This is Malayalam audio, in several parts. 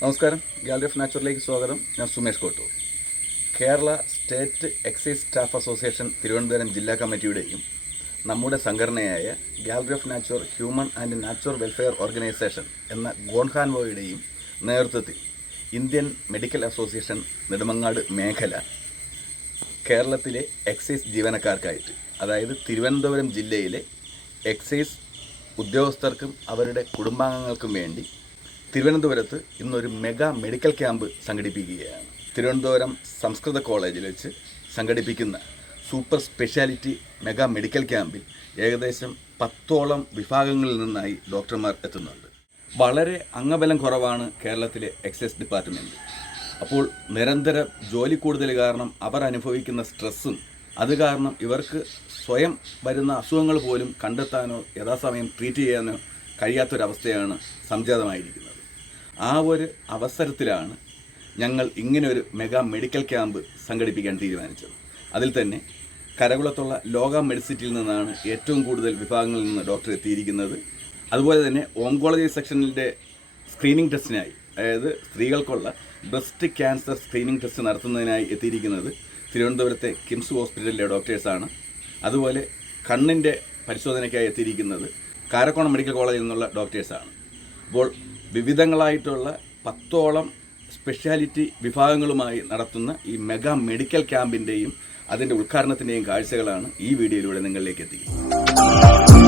നമസ്കാരം. ഗാലറി ഓഫ് നാച്ചുറലിലേക്ക് സ്വാഗതം. ഞാൻ Sumesh Kottoor. Kerala state excise staff association Thiruvananthapuram ജില്ലാ കമ്മിറ്റിയുടെയും നമ്മുടെ സംഘടനയായ gallery of nature human and natural welfare organisation എന്ന ഗോൺഹാൻവോയുടെയും നേതൃത്വത്തിൽ ഇന്ത്യൻ മെഡിക്കൽ അസോസിയേഷൻ നെടുമങ്ങാട് മേഖല കേരളത്തിലെ എക്സൈസ് ജീവനക്കാർക്കായിട്ട് അതായത് തിരുവനന്തപുരം ജില്ലയിലെ എക്സൈസ് ഉദ്യോഗസ്ഥർക്കും അവരുടെ കുടുംബാംഗങ്ങൾക്കും വേണ്ടി തിരുവനന്തപുരത്ത് ഇന്നൊരു മെഗാ മെഡിക്കൽ ക്യാമ്പ് സംഘടിപ്പിക്കുകയാണ്. തിരുവനന്തപുരം സംസ്കൃത കോളേജിൽ വെച്ച് സംഘടിപ്പിക്കുന്ന സൂപ്പർ സ്പെഷ്യാലിറ്റി മെഗാ മെഡിക്കൽ ക്യാമ്പിൽ ഏകദേശം പത്തോളം വിഭാഗങ്ങളിൽ നിന്നായി ഡോക്ടർമാർ എത്തുന്നുണ്ട്. വളരെ അംഗബലം കുറവാണ് കേരളത്തിലെ എക്സൈസ് ഡിപ്പാർട്ട്മെന്റ് അപ്പോൾ നിരന്തര ജോലി കൂടുതൽ കാരണം അവർ അനുഭവിക്കുന്ന സ്ട്രെസ്സും അത് കാരണം ഇവർക്ക് സ്വയം വരുന്ന അസുഖങ്ങൾ പോലും കണ്ടെത്താനോ യഥാസമയം ട്രീറ്റ് ചെയ്യാനോ കഴിയാത്തൊരവസ്ഥയാണ് സംജാതമായിരിക്കുന്നത്. ആ ഒരു അവസരത്തിലാണ് ഞങ്ങൾ ഇങ്ങനെ ഒരു മെഗാ മെഡിക്കൽ ക്യാമ്പ് സംഘടിപ്പിക്കാൻ തീരുമാനിച്ചത്. അതിൽ തന്നെ കരകുളത്തുള്ള ലോക മെഡിസിറ്റിയിൽ നിന്നാണ് ഏറ്റവും കൂടുതൽ വിഭാഗങ്ങളിൽ നിന്ന് ഡോക്ടർ എത്തിയിരിക്കുന്നത്. അതുപോലെ തന്നെ ഓങ്കോളജി സെക്ഷനിലെ സ്ക്രീനിങ് ടെസ്റ്റിനായി അതായത് സ്ത്രീകൾക്കുള്ള ബ്രസ്റ്റ് ക്യാൻസർ സ്ക്രീനിങ് ടെസ്റ്റ് നടത്തുന്നതിനായി എത്തിയിരിക്കുന്നത് തിരുവനന്തപുരത്തെ കിംസ് ഹോസ്പിറ്റലിലെ ഡോക്ടേഴ്സാണ്. അതുപോലെ കണ്ണിന്റെ പരിശോധനയ്ക്കായി എത്തിയിരിക്കുന്നത് കാരക്കോണം മെഡിക്കൽ കോളേജിൽ നിന്നുള്ള ഡോക്ടേഴ്സാണ്. അപ്പോൾ വിവിധങ്ങളായിട്ടുള്ള പത്തോളം സ്പെഷ്യാലിറ്റി വിഭാഗങ്ങളുമായി നടത്തുന്ന ഈ മെഗാ മെഡിക്കൽ ക്യാമ്പിന്റെയും അതിന്റെ ഉദ്ഘാടനത്തിന്റെയും കാഴ്ചകളാണ് ഈ വീഡിയോയിലൂടെ നിങ്ങളിലേക്ക് എത്തിക്കുന്നത്.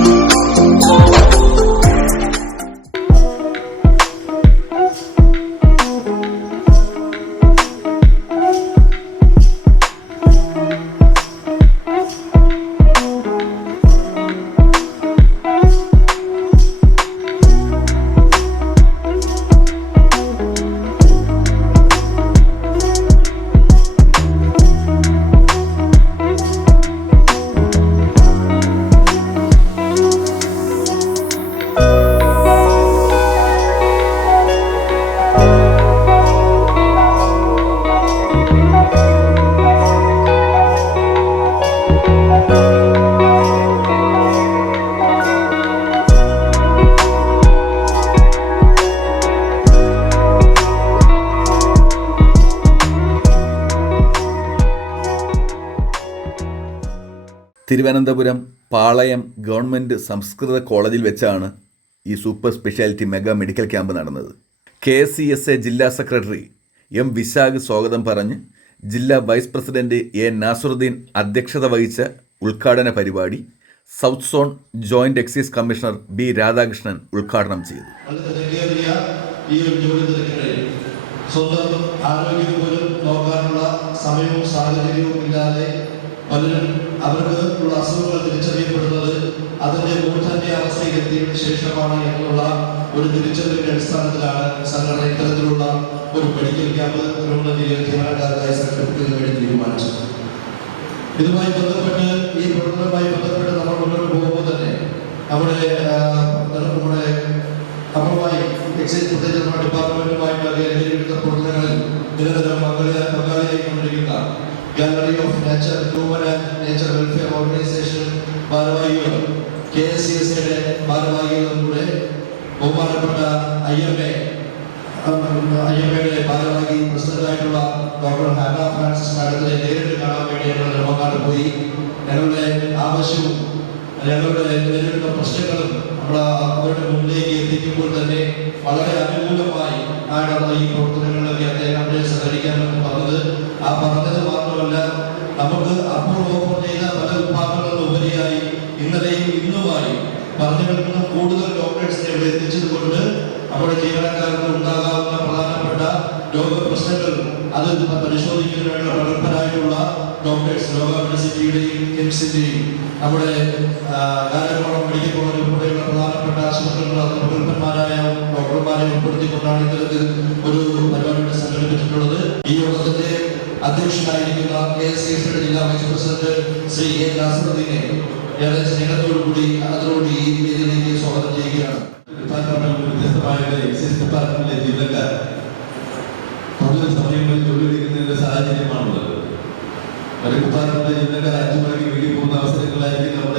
തിരുവനന്തപുരം പാളയം ഗവൺമെന്റ് സംസ്കൃത കോളേജിൽ വെച്ചാണ് ഈ super speciality mega medical camp നടന്നത്. കെ സി എസ് എ ജില്ലാ സെക്രട്ടറി എം വിശാഖ് സ്വാഗതം പറഞ്ഞ് ജില്ലാ വൈസ് പ്രസിഡന്റ് എ നാസറുദ്ദീൻ അധ്യക്ഷത വഹിച്ച ഉദ്ഘാടന പരിപാടി south zone joint excise commissioner B Radhakrishnan ഉദ്ഘാടനം ചെയ്തു. സ്വന്തം ആരോഗ്യം പോലും നോക്കാനുള്ള സമയവും സാഹചര്യവും ഇല്ലാതെ പലരും അവർക്ക് ഉള്ള അസുഖങ്ങൾ തിരിച്ചറിയപ്പെടുന്നത് അതിന്റെ മൂർധന്യ അവസ്ഥയിൽ എത്തിയതിനു ശേഷമാണ് എന്നുള്ള ഒരു തിരിച്ചറിവിന്റെ അടിസ്ഥാനത്തിലാണ് സംഘടന ഇത്തരത്തിലുള്ള ഒരു മെഡിക്കൽ ക്യാമ്പ് തിരുവനന്തപുരം ജില്ലയിൽ ജീവനക്കാർക്കായി സംഘടിപ്പിക്കുന്നതിന് വേണ്ടി തീരുമാനിച്ചത്. ഇതുമായി ബന്ധപ്പെട്ട് ഈ പ്രവർത്തനവുമായി ബന്ധപ്പെട്ട് നമ്മൾ മുന്നോട്ട് പോകുമ്പോൾ തന്നെ നമ്മുടെ നമ്മുടെ നമ്മളുമായി എക്സൈസ് പ്രത്യേകിച്ച് നമ്മുടെ ഡിപ്പാർട്ട്മെന്റുമായിട്ട് ലഹരി വിരുദ്ധ പ്രവർത്തനങ്ങളിൽ നിരന്തരം പങ്കാളി പങ്കാളിയായിക്കൊണ്ടിരിക്കുന്ന gallery of nature human and nature welfare ബഹുമാനപ്പെട്ട എം എയുടെ ഭാരവാഹി പ്രസിഡന്റായിട്ടുള്ള ഡോക്ടർ ഹാന ഫ്രാൻസിസ് മാഡത്തിനെ നേരിട്ട് കാണാൻ വേണ്ടി ഞങ്ങൾ നെടുമങ്ങാട് പോയി. ഞങ്ങളുടെ ആവശ്യവും ഞങ്ങളുടെ നേരിടുന്ന പ്രശ്നങ്ങളും നമ്മൾ അവരുടെ മുന്നിലേക്ക് എത്തിക്കുമ്പോൾ തന്നെ വളരെ അനുകൂലമായി ആണ് ഈ കിംസിന്റെയും നമ്മുടെ കാരക്കോളം മെഡിക്കൽ കോളേജ് ഉൾപ്പെടെയുള്ള പ്രധാനപ്പെട്ട ആശുപത്രികളുടെ പ്രഗത്ഭന്മാരായ ഡോക്ടർമാരെ ഉൾപ്പെടുത്തിക്കൊണ്ടാണ് ഇത്തരത്തിൽ ഒരു പരിപാടി സംഘടിപ്പിച്ചിട്ടുള്ളത്. ഈ യോഗത്തിന്റെ അധ്യക്ഷനായിരിക്കുന്ന കെ എസ് സി ജില്ലാ വൈസ് പ്രസിഡന്റ് ശ്രീ എ നാസറുദ്ദീനെ ഏറെ സ്നേഹത്തോടുകൂടി അതോടുകൂടി ഈ വേദിയിലേക്ക് സ്വാഗതം ചെയ്യുകയാണ്. ഡിപ്പാർട്ട്മെന്റ് വ്യത്യസ്തമായ എക്സൈസ് ഡിപ്പാർട്ട്മെന്റിലെ ജീവനക്കാർ കൂടുതൽ സമയങ്ങളിൽ ജോലി എടുക്കുന്നതിന്റെ സാഹചര്യമാണുള്ളത്. ഒരു ഡിപ്പാർട്ട്മെന്റ് ജീവനക്കാർ അഞ്ചു മണിക്ക് വീട്ടിൽ പോകുന്ന അവസരങ്ങളായിരിക്കും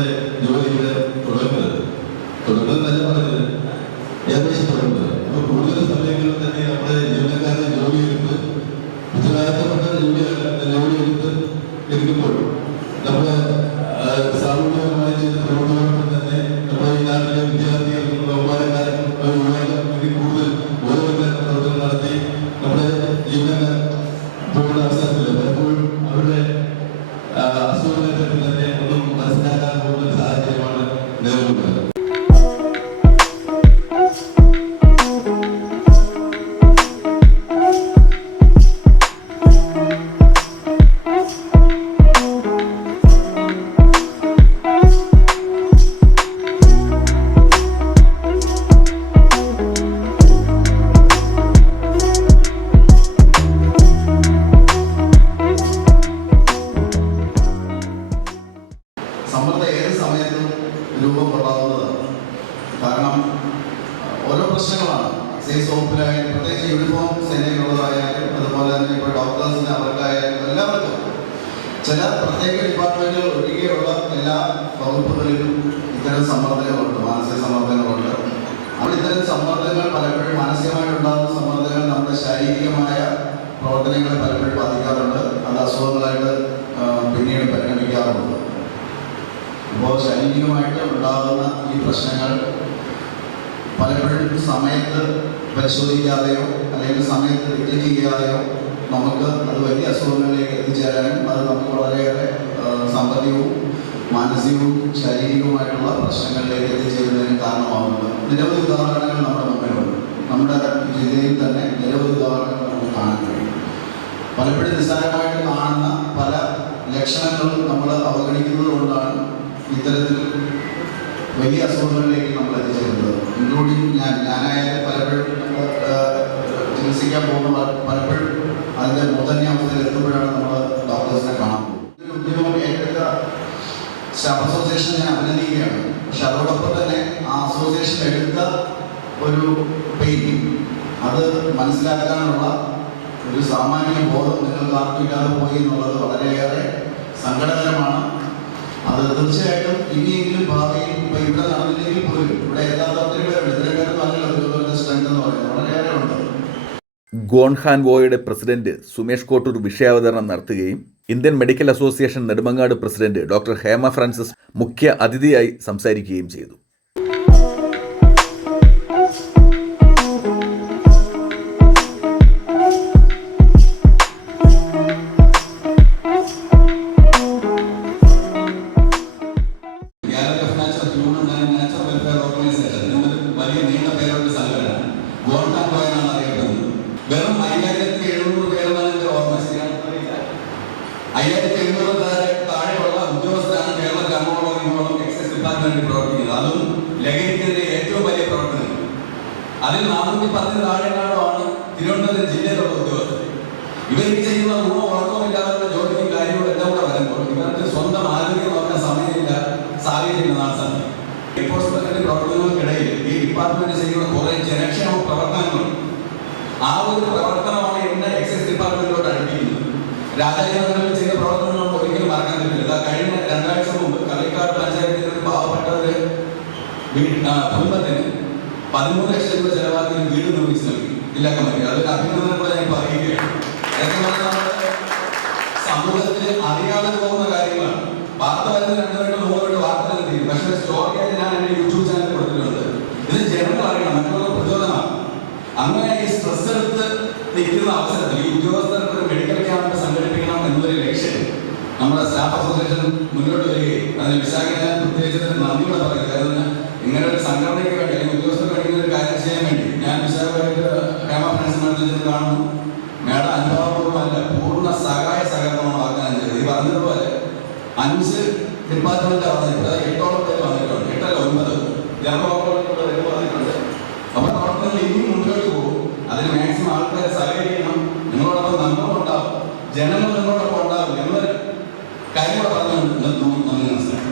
ഈ സോപ്പിലായാലും പ്രത്യേകിച്ച് യൂണിഫോം സേനയിലുള്ളതായാലും അതുപോലെ തന്നെ ഇപ്പോൾ ഡോക്ടേഴ്സിന് അവർക്കായാലും എല്ലാവർക്കും ചില പ്രത്യേക ഡിപ്പാർട്ട്മെന്റുകൾ ഒഴികെയുള്ള എല്ലാ വകുപ്പുകളിലും ഇത്തരം സമ്മർദ്ദങ്ങളുണ്ട് മാനസിക സമ്മർദ്ദങ്ങളുണ്ട്. അപ്പോൾ ഇത്തരം സമ്മർദ്ദങ്ങൾ പലപ്പോഴും മാനസികമായിട്ടുണ്ടാകുന്ന സമ്മർദ്ദങ്ങൾ നമ്മുടെ ശാരീരികമായ പ്രവർത്തനങ്ങളെ പലപ്പോഴും ബാധിക്കാറുണ്ട്. അത് അസുഖങ്ങളായിട്ട് പിന്നീട് പരിണമിക്കാറുണ്ട് അപ്പോൾ ശാരീരികമായിട്ട് ഉണ്ടാകുന്ന ഈ പ്രശ്നങ്ങൾ പലപ്പോഴും സമയത്ത് പരിശോധിക്കാതെയോ അല്ലെങ്കിൽ സമയത്ത് റിട്ടേൺ ചെയ്യാതെയോ നമുക്ക് അത് വലിയ അസുഖങ്ങളിലേക്ക് എത്തിച്ചേരാനും അത് നമുക്ക് വളരെയേറെ സാമ്പത്തികവും മാനസികവും ശാരീരികവുമായിട്ടുള്ള പ്രശ്നങ്ങളിലേക്ക് എത്തിച്ചേരുന്നതിന് കാരണമാകുന്നത് നിരവധി ഉദാഹരണങ്ങൾ നമ്മുടെ മുമ്പിലുണ്ട്. നമ്മുടെ ജില്ലയിൽ തന്നെ നിരവധി ഉദാഹരണങ്ങൾ നമുക്ക് കാണാൻ കഴിയും. പലപ്പോഴും നിസ്സാരമായിട്ട് കാണുന്ന പല ലക്ഷണങ്ങളും നമ്മൾ അവഗണിക്കുന്നത് കൊണ്ടാണ് ഇത്തരത്തിൽ വലിയ അസുഖങ്ങളിലേക്ക് നമ്മൾ എത്തിച്ചേരുന്നത്. ഇൻക്ലൂഡിങ് ഞാൻ ഞാനായാലും പലപ്പോഴും അതിന്റെ മൂർധന്യാവസ്ഥയിൽ എത്തുമ്പോഴാണ് നമ്മൾ ഡോക്ടേഴ്സിനെ പോകുന്നത് ഒരു ഉദ്യമം ഏറ്റെടുത്ത സ്റ്റാഫ് അസോസിയേഷൻ ഞാൻ അഭിനന്ദിക്കുകയാണ്. പക്ഷെ അതോടൊപ്പം തന്നെ ആ അസോസിയേഷൻ എടുത്ത ഒരു പെയിൻ അത് മനസ്സിലാക്കാനുള്ള ഒരു സാമാന്യ ബോധം നിങ്ങൾക്ക് ആർക്കും പോയി എന്നുള്ളത് വളരെയേറെ സങ്കടകരമാണ്. അത് തീർച്ചയായിട്ടും ഇനിയെങ്കിലും ഭാവിയിൽ ഇപ്പൊ ഇവിടെ നടന്നില്ലെങ്കിൽ പോലും ഗോൺഹാൻ വോയുടെ പ്രസിഡന്റ് സുമേഷ് കോട്ടൂർ വിഷയാവതരണം നടത്തുകയും Indian medical association Nedumangad president doctor Hema Francis മുഖ്യ അതിഥിയായി സംസാരിക്കുകയും ചെയ്തു. രാജാജനങ്ങളിൽ ചെയ്ത പ്രവർത്തനം നമുക്ക് ഒരിക്കലും മറക്കാൻ പറ്റില്ല. കഴിഞ്ഞ രണ്ടാഴ്ച മുമ്പ് വീ- ആ, കുടുംബത്തിന് പതിമൂന്ന് ലക്ഷം രൂപ ചെലവാക്കി വീട് നിർമ്മിച്ച് നൽകി. ജില്ലാ കമ്മിറ്റി. അതൊരു അഭിനന്ദനം കൂടെ ഞാൻ പറയുകയാണ്. സമൂഹത്തിൽ അറിയാതെ പോകുന്ന കാര്യങ്ങളാണ്. വാർത്ത വരുന്ന രണ്ടു രണ്ട് മൂന്ന് രണ്ട് വാർത്തകൾ തീരും പക്ഷേ സ്റ്റോറിയായിട്ട് ഞാൻ എന്റെ യൂട്യൂബ് ചാനൽ കൊടുത്തിട്ടുണ്ട്. ഇത് ജനങ്ങൾ അറിയണം. മറ്റുള്ളവർ പ്രചോദനമാണ്. അങ്ങനെ ഈ സ്ട്രെസ് എടുത്ത് നിൽക്കുന്ന അവസരത്തിൽ ഈ ഉദ്യോഗസ്ഥർക്ക് ഒരു മെഡിക്കൽ ക്യാമ്പ് സംഘടിപ്പിക്കണം എന്നൊരു ലക്ഷ്യം നമ്മുടെ സ്റ്റാഫ് അസോസിയേഷൻ മുന്നോട്ട് വരികയും അതിന് വിശാഖനെ പ്രത്യേകിച്ച് നന്ദിയോടെ പറയുക കാരണം ഇങ്ങനെ ഒരു സംഘടനയ്ക്ക് വേണ്ടി അല്ലെങ്കിൽ ഉദ്യോഗസ്ഥർക്ക് വേണ്ടി ഒരു കാര്യം ചെയ്യാൻ വേണ്ടി ഞാൻ വിശാഖമായിട്ട് ഹേമ ഫ്രണ്ട്സ് മാനേജറിൽ കാണുന്നു. മേഡം അനുഭവപൂർവമല്ല പൂർണ സഹായ സഹകരണമാണ് വാഗ്ദാനം ചെയ്തത്. ഈ പറഞ്ഞതുപോലെ അഞ്ച് ഡിപ്പാർട്ട്മെന്റ് വന്നിട്ടുണ്ട് എട്ടോളം പേര് വന്നിട്ടുണ്ട്. എട്ടല്ല ഒൻപത്. വന്നിട്ടുണ്ട്. അതിന് മാക്സിമം ജനങ്ങൾ കാര്യം കൂടെ പറഞ്ഞുകൊണ്ട് നിർത്തുന്നു നന്ദി നമസ്കാരം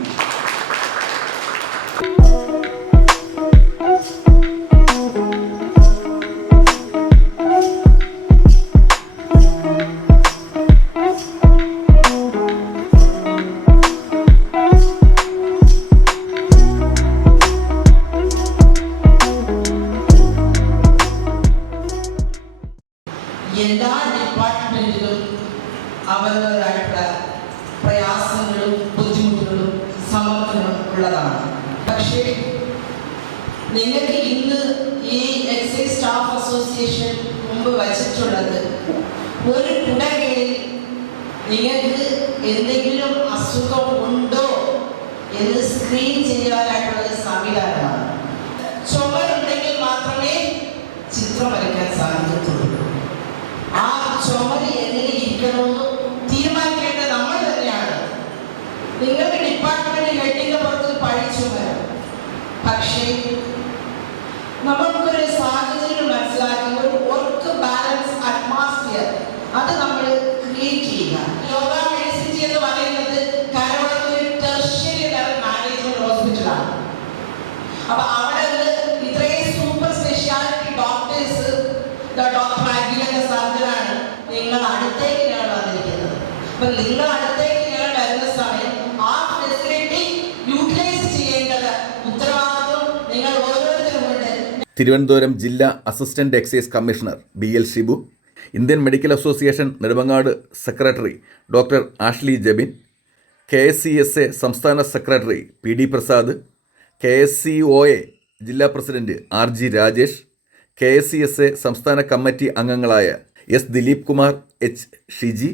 എല്ലാ ഡിപ്പാർട്ട്മെന്റിലും അവരവരായിട്ടുള്ള നിങ്ങൾക്ക് ഇന്ന് ഈ എക്സൈസ് സ്റ്റാഫ് അസോസിയേഷൻ മുമ്പ് വച്ചിട്ടുള്ളത് ഒരു കുടകയിൽ നിങ്ങൾക്ക് എന്തെങ്കിലും അസുഖം ഉണ്ടോ എന്ന് സ്ക്രീൻ ചെയ്യാനായിട്ടുള്ള സംവിധാനമാണ്. ചുമരുണ്ടെങ്കിൽ മാത്രമേ ചിത്രം വരയ്ക്കാൻ സാധിക്കത്തുള്ളൂ. ആ ചുമര് എങ്ങനെ ഇരിക്കണമെന്ന് തീരുമാനിക്കേണ്ടത് നമ്മൾ തന്നെയാണ്. നിങ്ങളുടെ ഡിപ്പാർട്ട്മെന്റ് ഹെഡിന്റെ പുറത്ത് പഴിച്ചു വരാം പക്ഷേ തിരുവനന്തപുരം ജില്ലാ assistant excise commissioner B L Shibu Indian medical association Nedumangad secretary doctor Ashley Jabin K S C S A സംസ്ഥാന secretary P D Prasad K S C O A ജില്ലാ president R G Rajesh K S C S A സംസ്ഥാന കമ്മിറ്റി അംഗങ്ങളായ എസ് ദിലീപ് കുമാർ എച്ച് ഷിജി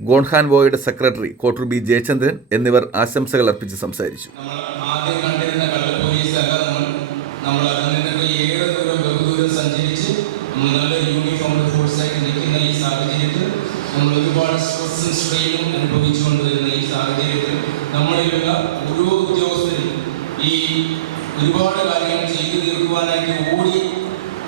ഗോൺഹാൻ വോയുടെ സെക്രട്ടറി കോട്ടൂർ ബി ജയചന്ദ്രൻ എന്നിവർ ആശംസകൾ അർപ്പിച്ച് സംസാരിച്ചു നമ്മൾ ആദ്യം കണ്ടിരുന്ന കള്ള പോലീസ് അല്ല നമ്മൾ നമ്മൾ അതിൽ നിന്നൊക്കെ ഏറെ ദൂരം ബഹുദൂരം സഞ്ചരിച്ച് നമ്മൾ നല്ലൊരു യൂണിഫോംഡ് ഫോഴ്സായിട്ട് നിൽക്കുന്ന ഈ സാഹചര്യത്തിൽ നമ്മൾ ഒരുപാട് സ്ട്രെസ്സും സ്ട്രെയിനും അനുഭവിച്ചുകൊണ്ട് വരുന്ന ഈ സാഹചര്യത്തിൽ നമ്മളിലുള്ള ഓരോ ഉദ്യോഗസ്ഥരും ഈ ഒരുപാട് കാര്യങ്ങൾ ചെയ്തു ഓടി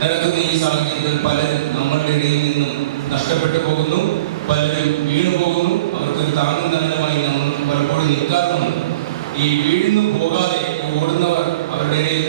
നടക്കുന്ന ഈ സാഹചര്യത്തിൽ പലരും നമ്മളുടെ ഇടയിൽ നിന്നും നഷ്ടപ്പെട്ടു പോകുന്നു. പലരും വീണു പോകുന്നു. അവർക്കൊരു താങ്ങും തണലുമായി നമ്മൾ പലപ്പോഴും നിൽക്കാറുണ്ട് ഈ വീഴുന്നു പോകാതെ ഓടുന്നവർ അവരുടെ ഇടയിൽ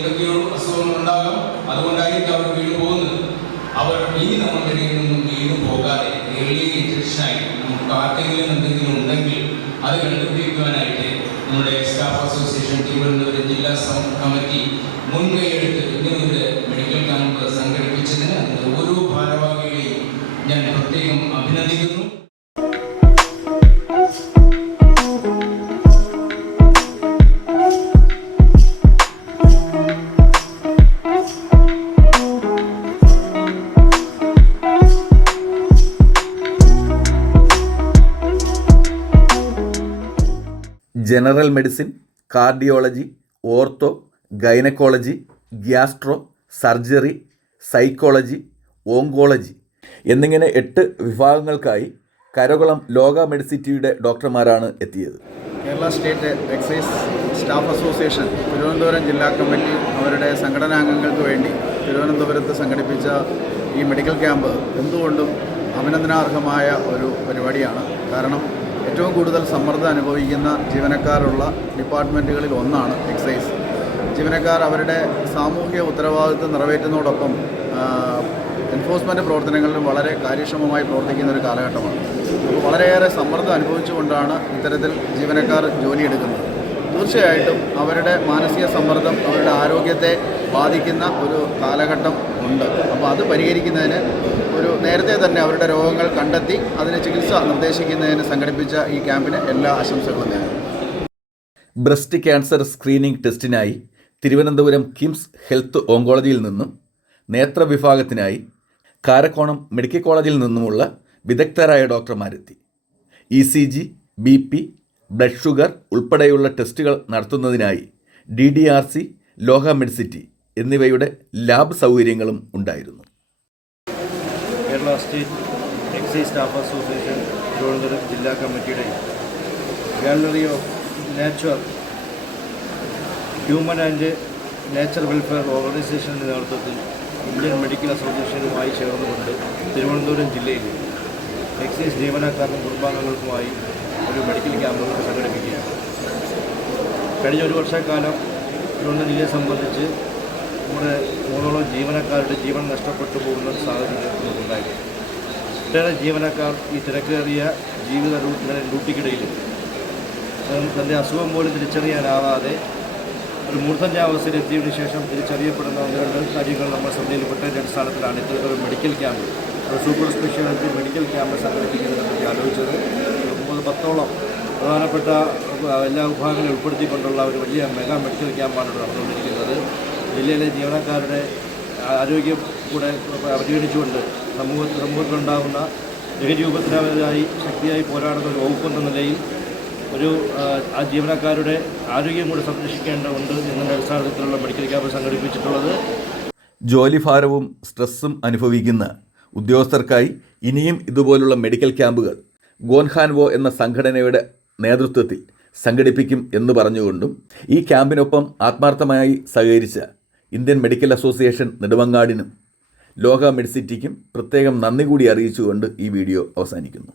general medicine cardiology ortho gynaecology gastro surgery psychology oncology എന്നിങ്ങനെ എട്ട് വിഭാഗങ്ങൾക്കായി കരകുളം ലോക മെഡിസിറ്റിയുടെ ഡോക്ടർമാരാണ് എത്തിയത്. Kerala state excise staff association Thiruvananthapuram ജില്ലാ കമ്മിറ്റി അവരുടെ സംഘടനാംഗങ്ങൾക്ക് വേണ്ടി തിരുവനന്തപുരത്ത് സംഘടിപ്പിച്ച ഈ മെഡിക്കൽ ക്യാമ്പ് എന്തുകൊണ്ടും അഭിനന്ദനാർഹമായ ഒരു പരിപാടിയാണ്. കാരണം ഏറ്റവും കൂടുതൽ സമ്മർദ്ദം അനുഭവിക്കുന്ന ജീവനക്കാരുള്ള ഡിപ്പാർട്ട്മെന്റുകളിൽ ഒന്നാണ് എക്സൈസ്. ജീവനക്കാർ അവരുടെ സാമൂഹിക ഉത്തരവാദിത്വം നിറവേറ്റുന്നതോടൊപ്പം എൻഫോഴ്സ്മെന്റ് പ്രവർത്തനങ്ങളിലും വളരെ കാര്യക്ഷമമായി പ്രവർത്തിക്കുന്ന ഒരു കാലഘട്ടമാണ്. വളരെയേറെ സമ്മർദ്ദം അനുഭവിച്ചുകൊണ്ടാണ് ഇത്തരത്തിൽ ജീവനക്കാർ ജോലിയെടുക്കുന്നത് തീർച്ചയായിട്ടും അവരുടെ മാനസിക സമ്മർദ്ദം അവരുടെ ആരോഗ്യത്തെ ബാധിക്കുന്ന ഒരു കാലഘട്ടം ഉണ്ട്. അപ്പോൾ അത് പരിഹരിക്കുന്നതിന് ഒരു നേരത്തെ തന്നെ അവരുടെ രോഗങ്ങൾ കണ്ടെത്തി അതിന് ചികിത്സ നിർദ്ദേശിക്കുന്നതിന് സംഘടിപ്പിച്ച ഈ ക്യാമ്പിന് എല്ലാ ആശംസകളും നേരുന്നു. ബ്രസ്റ്റ് ക്യാൻസർ സ്ക്രീനിംഗ് ടെസ്റ്റിനായി തിരുവനന്തപുരം കിംസ് ഹെൽത്ത് ഓങ്കോളജിയിൽ നിന്നും നേത്ര വിഭാഗത്തിനായി കാരക്കോണം മെഡിക്കൽ കോളേജിൽ നിന്നുമുള്ള വിദഗ്ധരായ ഡോക്ടർമാരെത്തി. E C G B P blood sugar ഉൾപ്പെടെയുള്ള ടെസ്റ്റുകൾ നടത്തുന്നതിനായി D D R C Loha Medicity എന്നിവയുടെ ലാബ് സൗകര്യങ്ങളും ഉണ്ടായിരുന്നു. Kerala state excise staff association Thiruvananthapuram ജില്ലാ കമ്മിറ്റിയുടെ gallery of nature human and nature welfare ഓർഗനൈസേഷന്റെ നേതൃത്വത്തിൽ ഇന്ത്യൻ മെഡിക്കൽ അസോസിയേഷനുമായി ചേർന്നുകൊണ്ട് തിരുവനന്തപുരം ജില്ലയിൽ എക്സൈസ് ജീവനക്കാർക്കും കുടുംബാംഗങ്ങൾക്കുമായി ഒരു മെഡിക്കൽ ക്യാമ്പ് സംഘടിപ്പിക്കുകയാണ്. കഴിഞ്ഞ ഒരു വർഷക്കാലം തിരുവനന്തപുരം ജില്ലയെ സംബന്ധിച്ച് നമ്മുടെ മൂന്നോളം ജീവനക്കാരുടെ ജീവൻ നഷ്ടപ്പെട്ടു പോകുന്ന സാഹചര്യം നമുക്കുണ്ടായിട്ടുണ്ട് ഒട്ടേറെ ജീവനക്കാർ ഈ തിരക്കേറിയ ജീവിത ഡ്യൂട്ടിക്കിടയിൽ തന്റെ അസുഖം പോലും തിരിച്ചറിയാനാവാതെ ഒരു മൂർധന്യാവസ്ഥയിൽ എത്തിയതിനു ശേഷം തിരിച്ചറിയപ്പെടുന്ന ഒന്ന് കാര്യങ്ങൾ നമ്മൾ ശ്രദ്ധയിൽപ്പെട്ടതിന്റെ അടിസ്ഥാനത്തിലാണ് ഇത്തരത്തിലൊരു മെഡിക്കൽ ക്യാമ്പ് ഒരു സൂപ്പർ സ്പെഷ്യാലിറ്റി മെഡിക്കൽ ക്യാമ്പ് സംഘടിപ്പിക്കുന്നതിനെ പറ്റി ആലോചിച്ചത്. ഒമ്പത് പത്തോളം പ്രധാനപ്പെട്ട എല്ലാ വിഭാഗങ്ങളെ ഉൾപ്പെടുത്തിക്കൊണ്ടുള്ള ഒരു വലിയ മെഗാ മെഡിക്കൽ ക്യാമ്പാണ് നടന്നുകൊണ്ടിരിക്കുന്നത്. ജില്ലയിലെ ജീവനക്കാരുടെ ആരോഗ്യം കൂടെ പരിഗണിച്ചുകൊണ്ട് സമൂഹ സമൂഹത്തിലുണ്ടാകുന്ന ലഹരിരൂപത്തിനെതിരായി ശക്തിയായി പോരാടുന്ന ഒരു വകുപ്പെന്ന നിലയിൽ ഒരു ആ, ജീവനക്കാരുടെ ആരോഗ്യം കൂടെ സംരക്ഷിക്കേണ്ടതുണ്ട് എന്നതിന്റെ അടിസ്ഥാനത്തിലുള്ള മെഡിക്കൽ ക്യാമ്പ് സംഘടിപ്പിച്ചിട്ടുള്ളത്. ജോലിഭാരവും സ്ട്രെസ്സും അനുഭവിക്കുന്ന ഉദ്യോഗസ്ഥർക്കായി ഇനിയും ഇതുപോലുള്ള മെഡിക്കൽ ക്യാമ്പുകൾ ഗോൻഹാൻവോ എന്ന സംഘടനയുടെ നേതൃത്വത്തിൽ സംഘടിപ്പിക്കും എന്ന് പറഞ്ഞുകൊണ്ടും ഈ ക്യാമ്പിനൊപ്പം ആത്മാർത്ഥമായി സഹകരിച്ച ഇന്ത്യൻ മെഡിക്കൽ അസോസിയേഷൻ നെടുമങ്ങാടിനും ലോക മെഡിസിറ്റിക്കും പ്രത്യേകം നന്ദി കൂടി അറിയിച്ചുകൊണ്ട് ഈ വീഡിയോ അവസാനിക്കുന്നു.